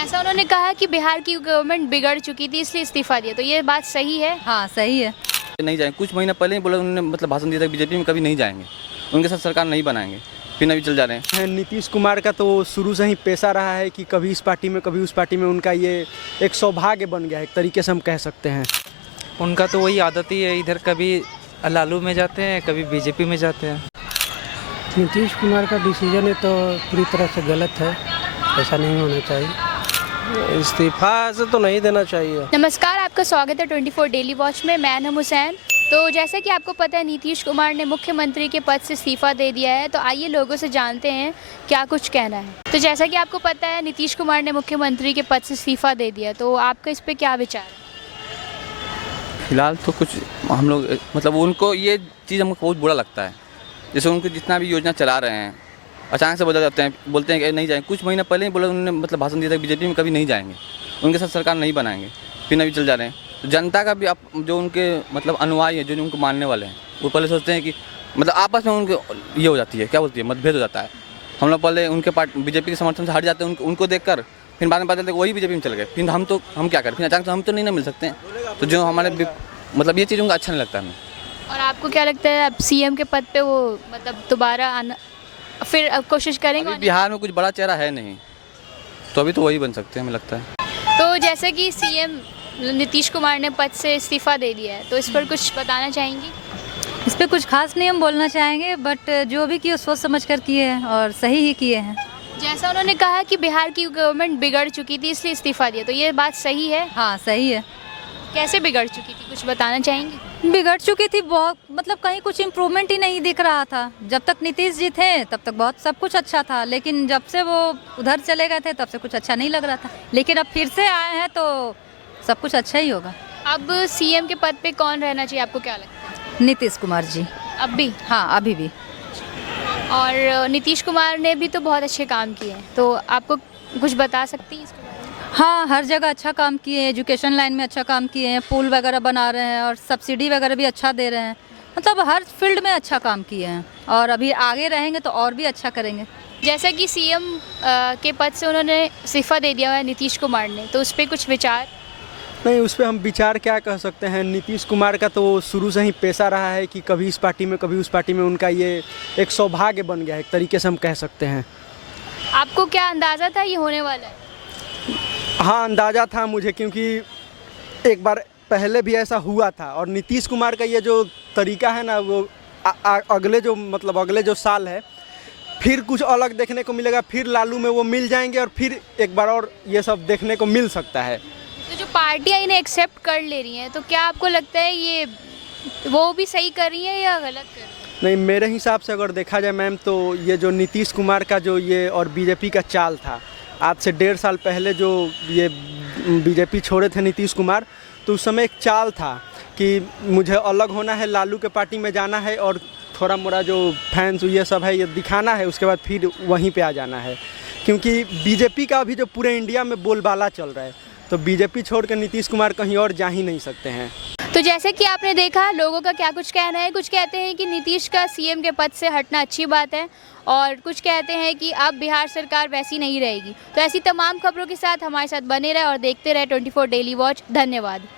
जैसा उन्होंने कहा कि बिहार की गवर्नमेंट बिगड़ चुकी थी इसलिए इस्तीफा दिया, तो ये बात सही है? हाँ सही है। नहीं जाएंगे, कुछ महीना पहले ही बोला उन्होंने, मतलब भाषण दिया था बीजेपी में कभी नहीं जाएंगे, उनके साथ सरकार नहीं बनाएंगे, फिर अभी चल जा रहे हैं। नीतीश कुमार का तो शुरू से ही पेशा रहा है कि कभी इस पार्टी में कभी उस पार्टी में, उनका ये एक सौभाग्य बन गया है, एक तरीके से हम कह सकते हैं। उनका तो वही आदत ही है, इधर कभी लालू में जाते हैं कभी बीजेपी में जाते हैं। नीतीश कुमार का डिसीजन है तो पूरी तरह से गलत है, ऐसा नहीं होना चाहिए, इस्तीफा से तो नहीं देना चाहिए। नमस्कार, आपका स्वागत है 24 डेली वॉच में। मैं नम हुसैन। तो जैसा कि आपको पता है, नीतीश कुमार ने मुख्यमंत्री के पद से इस्तीफा दे दिया है, तो आइए लोगों से जानते हैं क्या कुछ कहना है। तो जैसा कि आपको पता है, नीतीश कुमार ने मुख्यमंत्री के पद से इस्तीफा दे दिया, तो आपका इस पर क्या विचार है? फिलहाल तो कुछ हम लोग, मतलब उनको ये चीज़ हमको बहुत बुरा लगता है, जैसे उनको जितना भी योजना चला रहे हैं अचानक से बदल जाते हैं, बोलते हैं कि नहीं जाएंगे, कुछ महीना पहले ही बोला उन्होंने, मतलब भाषण दिया था बीजेपी में कभी नहीं जाएंगे, उनके साथ सरकार नहीं बनाएंगे, फिर अभी चल जा रहे हैं। तो जनता का भी जो उनके मतलब अनुयायी है, जो उनको मानने वाले हैं, वो पहले सोचते हैं कि मतलब आपस में उनके ये हो जाती है, क्या बोलती है, मतभेद हो जाता है। हम लोग पहले उनके बीजेपी के समर्थन से हट जाते हैं, उनको देखकर, फिर बाद में पता चलता है वही बीजेपी में चल गए, फिर हम क्या करें, फिर अचानक से हम तो नहीं ना मिल सकते हैं। तो जो हमारे मतलब ये चीज़ उनका अच्छा नहीं लगता हमें। और आपको क्या लगता है, अब सीएम के पद पे वो मतलब दोबारा आना, फिर अब कोशिश करेंगे? बिहार में कुछ बड़ा चेहरा है नहीं, तो अभी तो वही बन सकते हैं हमें लगता है। तो जैसे कि सीएम नीतीश कुमार ने पद से इस्तीफा दे दिया है, तो इस पर कुछ बताना चाहेंगी? इस पर कुछ खास नहीं हम बोलना चाहेंगे, बट जो भी किए सोच समझ कर किए हैं और सही ही किए हैं। जैसा उन्होंने कहा कि बिहार की गवर्नमेंट बिगड़ चुकी थी इसलिए इस्तीफा दिया, तो ये बात सही है? हाँ सही है। कैसे बिगड़ चुकी थी, कुछ बताना चाहेंगी? बिगड़ चुकी थी बहुत, मतलब कहीं कुछ इम्प्रूवमेंट ही नहीं दिख रहा था। जब तक नीतीश जी थे तब तक बहुत सब कुछ अच्छा था, लेकिन जब से वो उधर चले गए थे तब से कुछ अच्छा नहीं लग रहा था, लेकिन अब फिर से आए हैं तो सब कुछ अच्छा ही होगा। अब सीएम के पद पे कौन रहना चाहिए, आपको क्या लगता है? नीतीश कुमार जी। अब भी? हाँ अभी भी। और नीतीश कुमार ने भी तो बहुत अच्छे काम किए हैं, तो आपको कुछ बता सकती हैं इसके बारे में? हाँ हर जगह अच्छा काम किए हैं, एजुकेशन लाइन में अच्छा काम किए हैं, पुल वगैरह बना रहे हैं और सब्सिडी वगैरह भी अच्छा दे रहे हैं, मतलब हर फील्ड में अच्छा काम किए हैं और अभी आगे रहेंगे तो और भी अच्छा करेंगे। जैसा कि सीएम के पद से उन्होंने इस्तीफा दे दिया है नीतीश कुमार ने, तो उस पर कुछ विचार? नहीं, उस पर हम विचार क्या कह सकते हैं। नीतीश कुमार का तो शुरू से ही पेशा रहा है कि कभी इस पार्टी में कभी उस पार्टी में, उनका ये एक सौभाग्य बन गया है, एक तरीके से हम कह सकते हैं। आपको क्या अंदाज़ा था ये होने वाला है? हाँ अंदाज़ा था मुझे, क्योंकि एक बार पहले भी ऐसा हुआ था। और नीतीश कुमार का ये जो तरीका है ना, वो अगले जो साल है फिर कुछ अलग देखने को मिलेगा, फिर लालू में वो मिल जाएंगे और फिर एक बार और ये सब देखने को मिल सकता है। तो जो पार्टियां इन्हें एक्सेप्ट कर ले रही हैं, तो क्या आपको लगता है ये वो भी सही कर रही हैं या गलत कर रही हैं? नहीं, मेरे हिसाब से अगर देखा जाए मैम, तो ये जो नीतीश कुमार का जो ये और बीजेपी का चाल था, आज से 1.5 साल पहले जो ये बीजेपी छोड़े थे नीतीश कुमार, तो उस समय एक चाल था कि मुझे अलग होना है, लालू के पार्टी में जाना है और थोड़ा मोड़ा जो फैंस ये सब है ये दिखाना है, उसके बाद फिर वहीं पे आ जाना है। क्योंकि बीजेपी का अभी जो पूरे इंडिया में बोलबाला चल रहा है, तो बीजेपी छोड़ कर नीतीश कुमार कहीं और जा ही नहीं सकते हैं। तो जैसे कि आपने देखा लोगों का क्या कुछ कहना है, कुछ कहते हैं कि नीतीश का सीएम के पद से हटना अच्छी बात है, और कुछ कहते हैं कि अब बिहार सरकार वैसी नहीं रहेगी। तो ऐसी तमाम खबरों के साथ हमारे साथ बने रहे और देखते रहे 24 डेली वॉच। धन्यवाद।